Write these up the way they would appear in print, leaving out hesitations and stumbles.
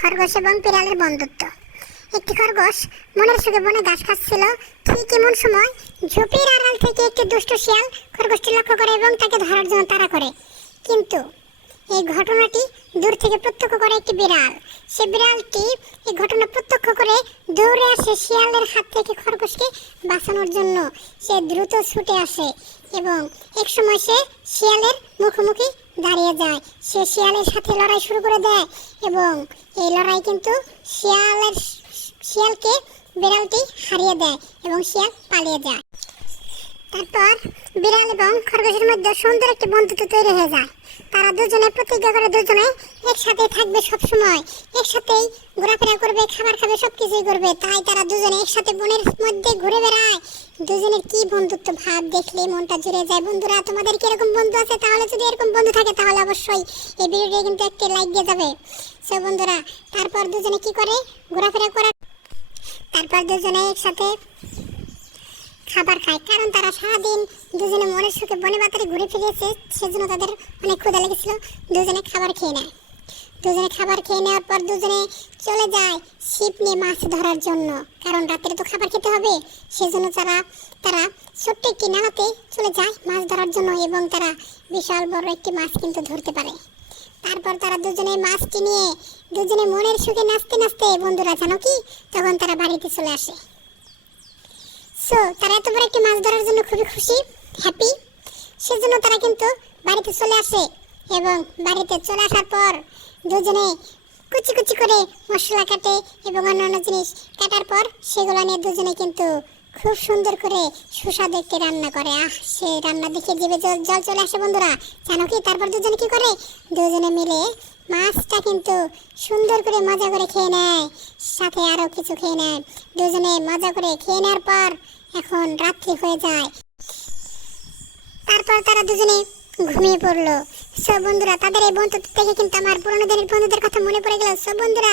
খরগোশ এবং বিড়ালের বন্ধুত্ব। একটি খরগোশ মনের সুখে বনে ঘাস খাচ্ছিল। ঠিক এমন সময় ঝোপের আড়াল থেকে একটি দুষ্ট শিয়াল খরগোশটি লক্ষ্য করে এবং তাকে ধরার জন্য তাড়া করে। কিন্তু এই ঘটনাটি দূর থেকে প্রত্যক্ষ করে একটি বিড়াল। সে বিড়ালটি এই ঘটনা প্রত্যক্ষ করে দৌড়ে আসে শিয়ালের হাত থেকে খরগোশকে বাঁচানোর জন্য। সে দ্রুত ছুটে আসে এবং এক সময় সে শিয়ালের মুখোমুখি দাঁড়িয়ে যায়। সে শিয়ালের সাথে লড়াই শুরু করে দেয় এবং এই লড়াই কিন্তু শিয়ালকে বিড়ালটি হারিয়ে দেয় এবং শিয়াল পালিয়ে যায়। তারপর বিড়াল এবং খরগোশের মধ্যে সুন্দর একটি বন্ধুত্ব তৈরি হয়ে যায়। তারা দুজনে প্রতিজ্ঞা করে দুজনে একসাথে থাকবে, সবসময় একসাথেই ঘোরাফেরা করবে, খাবার খাবে, সবকিছুই করবে। তাই তারা দুজনে একসাথে বনের মধ্যে ঘুরে বেড়ায়। দুজনের কি বন্ধুত্ব ভাব দেখলে মনটা জুড়ে যায়। বন্ধুরা, তোমাদের কি এরকম বন্ধু আছে? তাহলে যদি এরকম বন্ধু থাকে তাহলে অবশ্যই এই ভিডিওটি কিন্তু একটা লাইক দিয়ে যাবে। সো বন্ধুরা, তারপর দুজনে কি করে ঘোরাফেরা করে, তারপর দুজনে একসাথে খাবার খায়। কারণ তারা সারাদিন দুজনে মনের সুখে বনে বাতারে ঘুরে ফিরেছে, সেজন্য তাদের অনেক ক্ষুধা লেগেছিল। দুজনে খাবার খেয়ে নেয়। দুজনে খাবার খেয়ে নেওয়ার পর দুজনে চলে যায় ছিপ নিয়ে মাছ ধরার জন্য। কারণ রাত্রে তো খাবার খেতে হবে, সেজন্য তারা ছোট্ট একটি নালাতে চলে যায় মাছ ধরার জন্য এবং তারা বিশাল বড় একটি মাছ কিন্তু ধরতে পারে। তারপর তারা দুজনে মাছটি নিয়ে দুজনে মনের সুখে নাচতে নাচতে, বন্ধুরা জানো কি, তখন তারা বাড়িতে চলে আসে। সো তারা এত বড় একটি মাছ ধরার জন্য খুবই খুশি, হ্যাপি। সেজন্য তারা কিন্তু বাড়িতে চলে আসে এবং বাড়িতে চলে আসার পর দুজনে কুচি কুচি করে মশলা কাটে এবং অন্যান্য জিনিস কাটার পর সেগুলো নিয়ে দুজনে কিন্তু খুব সুন্দর করে সুস্বাদু একটি রান্না করে। সে রান্না দেখে জিভে জল চলে আসে। বন্ধুরা জানো কি, তারপর দুজনে কি করে, দুজনে মিলে মাছটা কিন্তু সুন্দর করে মজা করে খেয়ে নেয়, সাথে আরও কিছু খেয়ে নেয়। দুজনে মজা করে খেয়ে নেওয়ার পর এখন রাত্রি হয়ে যায়। তারপর তারা দুজনে ঘুমিয়ে পড়লো। সো বন্ধুরা, তাদের এই বন্ধুত্ব দেখে কিন্তু আমার পুরোনো দিনের বন্ধুদের কথা মনে পড়ে গেল। সো বন্ধুরা,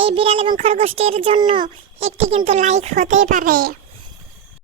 এই বিড়াল এবং খরগোশটির জন্য একটি কিন্তু লাইক হতেই পারে।